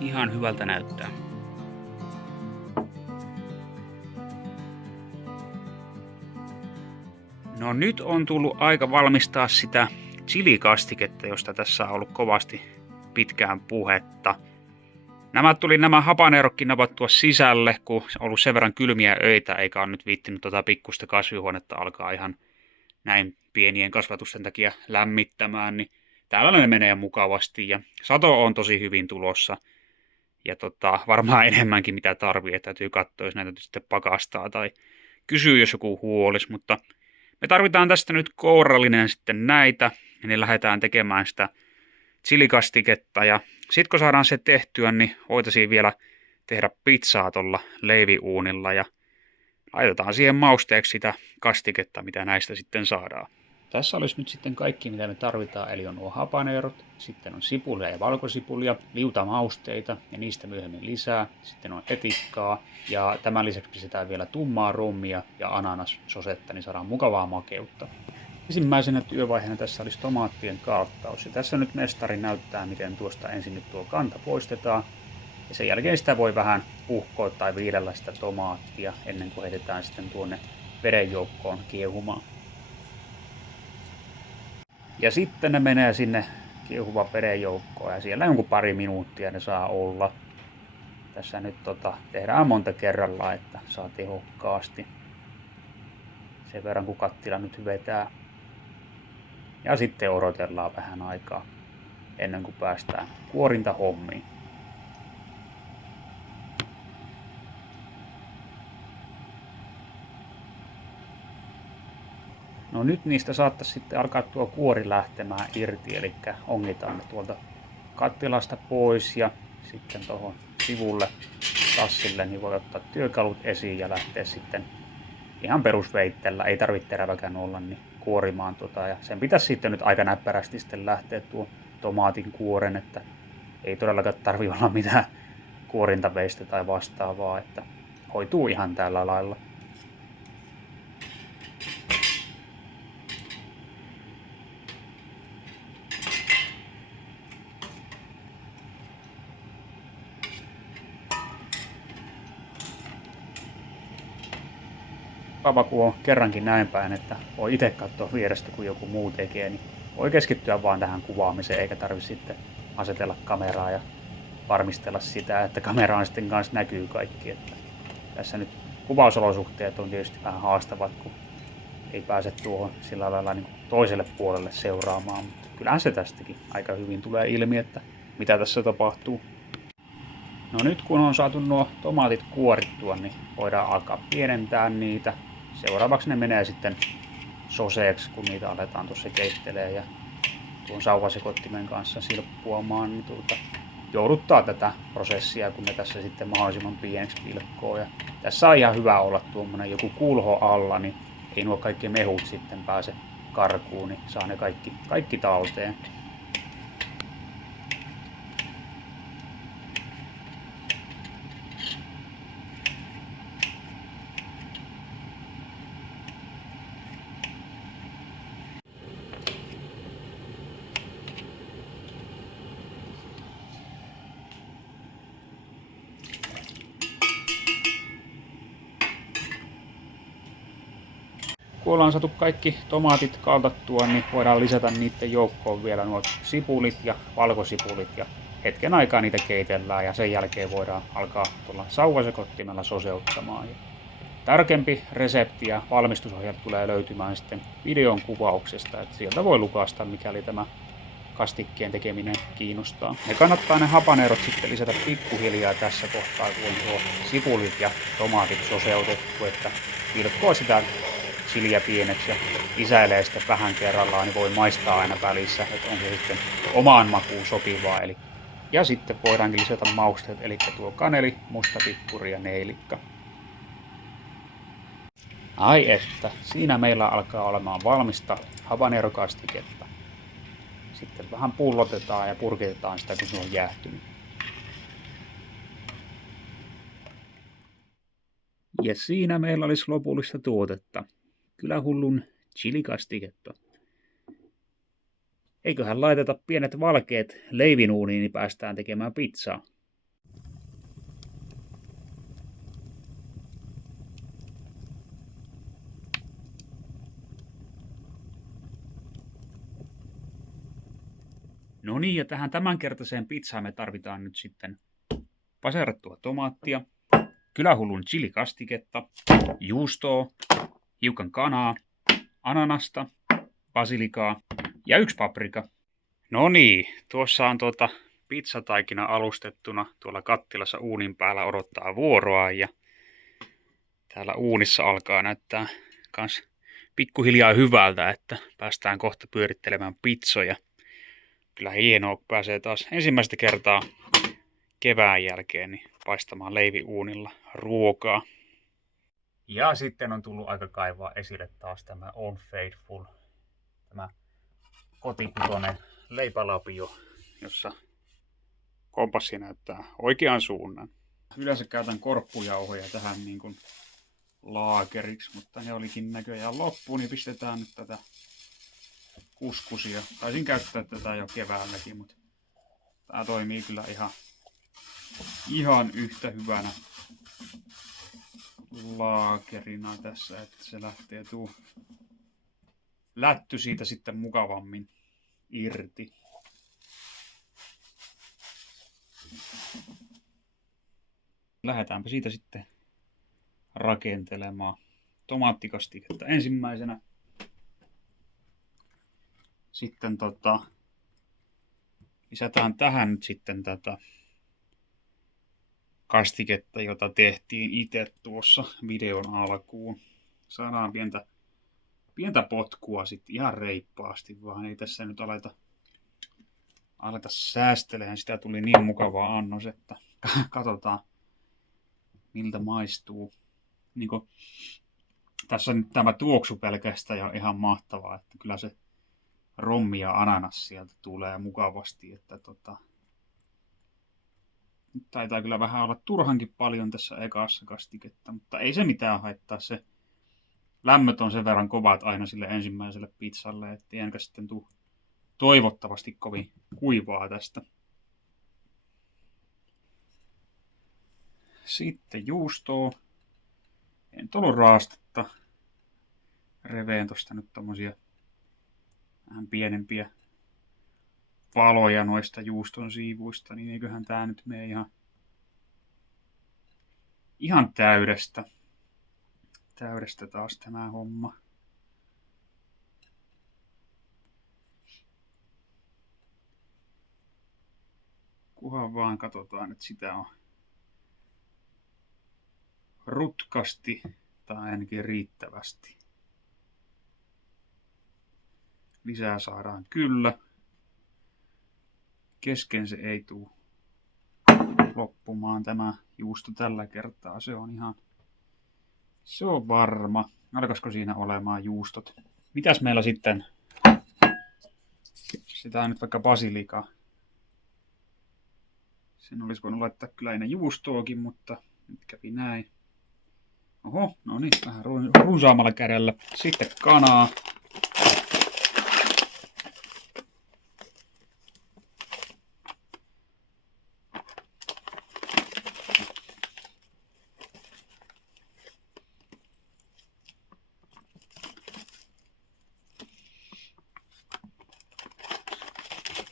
Ihan hyvältä näyttää. No nyt on tullut aika valmistaa sitä chilikastiketta, josta tässä on ollut kovasti pitkään puhetta. Nämä habanerotkin napattua sisälle, kun on ollut sen verran kylmiä öitä, eikä ole nyt viittinyt pikkusta kasvihuonetta alkaa ihan näin pienien kasvatusten takia lämmittämään, niin täällä ne menee mukavasti ja sato on tosi hyvin tulossa. Ja varmaan enemmänkin mitä tarvii, että täytyy katsoa, jos näitä sitten pakastaa tai kysyy, jos joku huolis, mutta me tarvitaan tästä nyt kourallinen sitten näitä, ja niin lähdetään tekemään sitä chilikastiketta, ja sitten kun saadaan se tehtyä, niin voitaisiin vielä tehdä pizzaa tuolla leiviuunilla, ja laitetaan siihen mausteeksi sitä kastiketta, mitä näistä sitten saadaan. Tässä olisi nyt sitten kaikki, mitä me tarvitaan, eli on nuo habanerot, sitten on sipulia ja valkosipulia, liutamausteita ja niistä myöhemmin lisää, sitten on etikkaa ja tämän lisäksi pistetään vielä tummaa rummia ja ananassosetta, niin saadaan mukavaa makeutta. Ensimmäisenä työvaiheena tässä olisi tomaattien kalttaus ja tässä nyt mestari näyttää, miten tuosta ensin nyt tuo kanta poistetaan ja sen jälkeen sitä voi vähän puhkoa tai viilellä sitä tomaattia ennen kuin heitetään sitten tuonne veden joukkoon kiehumaan. Ja sitten ne menee sinne kiehuvan veden joukkoon ja siellä jonkun pari minuuttia ne saa olla. Tässä nyt tehdään monta kerrallaan, että saa tehokkaasti. Sen verran kun kattila nyt vetää. Ja sitten odotellaan vähän aikaa ennen kuin päästään kuorintahommiin. No nyt niistä saattaisi sitten alkaa tuo kuori lähtemään irti, eli ongitaan ne tuolta kattilasta pois ja sitten tuohon sivulle tassille niin voi ottaa työkalut esiin ja lähteä sitten ihan perusveitteellä, ei tarvitse teräväkään olla, niin kuorimaan ja sen pitäisi sitten nyt aika näppärästi sitten lähteä tuo tomaatin kuoren, että ei todellakaan tarvitse olla mitään kuorintaveistä tai vastaavaa, että hoituu ihan tällä lailla. Mukava, kun on kerrankin näin päin, että voi itse katsoa vierestä, kun joku muu tekee, niin voi keskittyä vaan tähän kuvaamiseen, eikä tarvitse sitten asetella kameraa ja varmistella sitä, että kameraan sitten kanssa näkyy kaikki. Että tässä nyt kuvausolosuhteet on tietysti vähän haastavat, kun ei pääse tuohon sillä lailla niin toiselle puolelle seuraamaan, mutta kyllähän se tästäkin aika hyvin tulee ilmi, että mitä tässä tapahtuu. No nyt kun on saatu nuo tomaatit kuorittua, niin voidaan alkaa pienentää niitä. Seuraavaksi ne menee sitten soseeksi, kun niitä aletaan tuossa keittelee ja tuon sauvasekottimen kanssa silppuamaan, niin jouduttaa tätä prosessia, kun ne tässä sitten mahdollisimman pieneksi pilkkoo. Ja tässä on ihan hyvä olla tuommoinen joku kulho alla, niin ei nuo kaikki mehut sitten pääse karkuun, niin saa ne kaikki talteen. Kun ollaan saatu kaikki tomaatit kaltattua, niin voidaan lisätä niiden joukkoon vielä nuo sipulit ja valkosipulit ja hetken aikaa niitä keitellään ja sen jälkeen voidaan alkaa tuolla sauvasekottimella soseuttamaan. Tarkempi resepti ja valmistusohjeet tulee löytymään sitten videon kuvauksesta, että sieltä voi lukasta, mikäli tämä kastikkeen tekeminen kiinnostaa. Ne kannattaa ne habanerot sitten lisätä pikkuhiljaa tässä kohtaa, kun on tuo sipulit ja tomaatit soseutettu, että pilkkoo sitä chiliä pieneksi ja lisäilee sitten vähän kerrallaan, niin voi maistaa aina välissä, että on se sitten omaan makuun sopivaa. Ja sitten voidaankin lisätä mausteet, eli tuo kaneli, mustapippuri ja neilikka. Ai että, siinä meillä alkaa olemaan valmista habanerokastiketta. Sitten vähän pullotetaan ja purkitetaan sitä, kun se on jäähtynyt. Ja siinä meillä olisi lopullista tuotetta. Kylähullun chilikastiketta. Eiköhän laiteta pienet valkeet leivinuuniin, niin päästään tekemään pizzaa. No niin, ja tähän tämänkertaiseen pizzaan me tarvitaan nyt sitten paserattua tomaattia, kylähullun chilikastiketta, juustoa, hiukan kanaa, ananasta, basilikaa ja 1 paprika. No niin, tuossa on pizzataikina alustettuna tuolla kattilassa uunin päällä odottaa vuoroa ja täällä uunissa alkaa näyttää kans pikkuhiljaa hyvältä, että päästään kohta pyörittelemään pizzoja. Kyllä hienoa, kun pääsee taas ensimmäistä kertaa kevään jälkeen niin paistamaan leiviuunilla ruokaa. Ja sitten on tullut aika kaivaa esille taas tämä Old Faithful, tämä kotikutoinen leipälapio, jossa kompassi näyttää oikean suunnan. Yleensä käytän korppujauhoja tähän niin kuin laakeriksi, mutta ne olikin näköjään loppuun, niin pistetään nyt tätä kuskusia. Taisin käyttää tätä jo keväälläkin, mutta tää toimii kyllä ihan yhtä hyvänä laakerina tässä, että se lähtee lätty siitä sitten mukavammin irti. Lähdetäänpä siitä sitten rakentelemaan tomaattikastiketta ensimmäisenä. Sitten lisätään tähän nyt sitten tätä kastiketta, jota tehtiin itse tuossa videon alkuun. Saadaan pientä potkua sitten ihan reippaasti, vaan ei tässä nyt aleta säästelemään. Sitä tuli niin mukava annos, että katsotaan miltä maistuu. Niin kun, tässä nyt tämä tuoksu pelkästään ja ihan mahtavaa, että kyllä se rommi ja ananas sieltä tulee mukavasti, että nyt taitaa kyllä vähän olla turhankin paljon tässä ekassa kastiketta, mutta ei se mitään haittaa. Se lämmöt on sen verran kovat aina sille ensimmäiselle pizzalle, ettei enkä sitten tule toivottavasti kovin kuivaa tästä. Sitten juustoa. En ollut raastetta. Reveen tosta nyt tommosia vähän pienempiä paloja noista juuston siivuista, niin eiköhän tää nyt mene ihan täydestä taas tämä homma. Kunhan vaan katsotaan, että sitä on rutkasti tai ainakin riittävästi. Lisää saadaan kyllä. Kesken se ei tule loppumaan tämä juusto tällä kertaa. Se on varma. Alkaisiko siinä olemaan juustot? Mitäs meillä sitten? Sitä on nyt vaikka basilikaa. Sen olisi voinut laittaa kyllä ennen juustoakin, mutta nyt kävi näin. Oho, no niin, vähän runsaamalla kädellä. Sitten kanaa.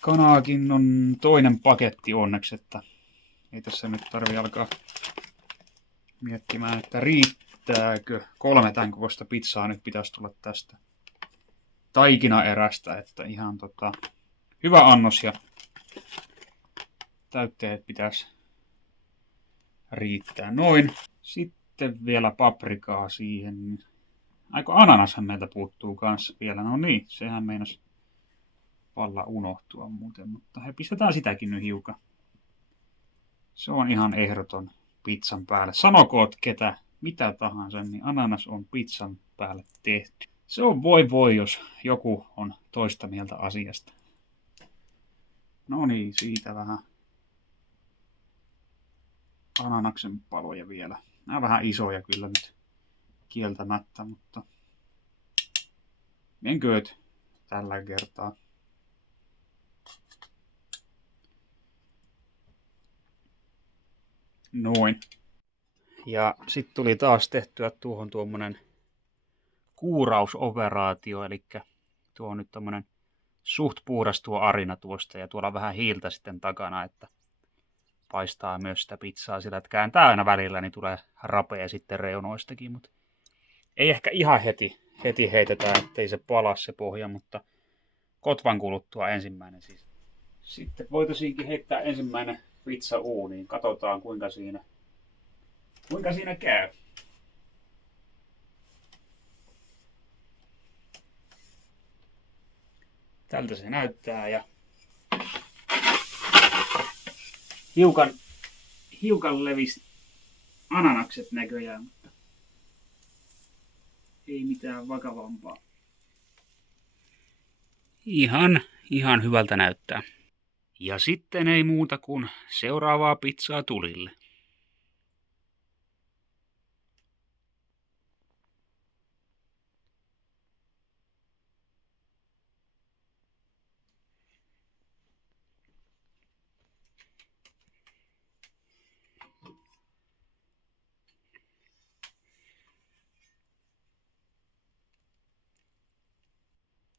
Kanaakin on toinen paketti onneksi, että ei tässä nyt tarvi alkaa miettimään, että riittääkö 3 tämän kokoista pizzaa nyt pitäisi tulla tästä taikinaerästä, että ihan hyvä annos ja täytteet pitäisi riittää noin. Sitten vielä paprikaa siihen. Aika ananashan meiltä puuttuu kanssa vielä, no niin, sehän meinasi valla unohtua muuten, mutta he pistetään sitäkin nyt hiukan. Se on ihan ehdoton pizzan päälle. Sanokoot mitä tahansa, niin ananas on pizzan päälle tehty. Se on voi, jos joku on toista mieltä asiasta. No niin, siitä vähän ananaksen paloja vielä. Nämä vähän isoja kyllä nyt kieltämättä, mutta menkööt tällä kertaa. Noin. Ja sitten tuli taas tehtyä tuohon tuommoinen kuurausoperaatio, eli tuo on nyt tommonen suht puhdas tuo arina tuosta ja tuolla vähän hiiltä sitten takana, että paistaa myös sitä pizzaa sillä, että kääntää aina välillä, niin tulee rapea sitten reunoistakin, mutta ei ehkä ihan heti heitetä, ettei se pala se pohja, mutta kotvan kuluttua ensimmäinen siis. Sitten voitaisiinkin heittää ensimmäinen pizza uuniin, katsotaan kuinka siinä käy. Tältä se näyttää ja hiukan levisi ananakset näköjään, mutta ei mitään vakavampaa. Ihan hyvältä näyttää. Ja sitten ei muuta kuin seuraavaa pizzaa tulille.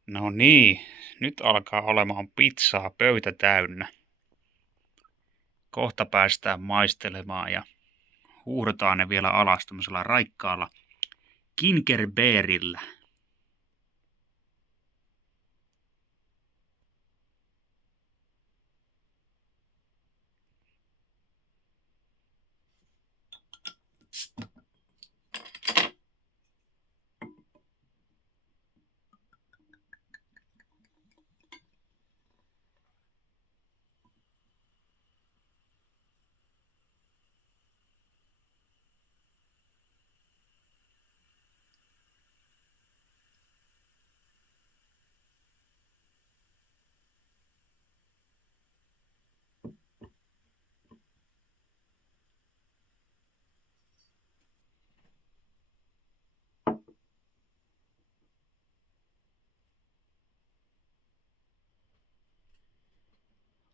No niin, nyt alkaa olemaan pizzaa pöytä täynnä. Kohta päästään maistelemaan ja huuhdotaan ne vielä alas tämmöisellä raikkaalla Kinkerberillä.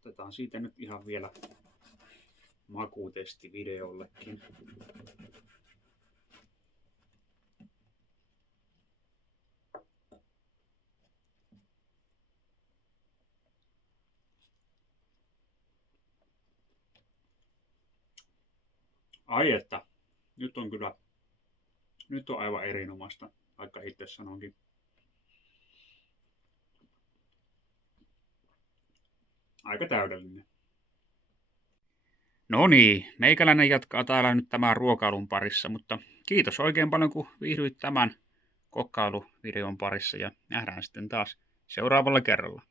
Otetaan siitä nyt ihan vielä makutesti videollekin. Ai että, nyt on aivan erinomaista, vaikka itse sanonkin. Aika täydellinen. No niin, meikäläinen jatkaa täällä nyt tämän ruokailun parissa, mutta kiitos oikein paljon kun viihdyit tämän kokkailuvideon parissa ja nähdään sitten taas seuraavalla kerralla.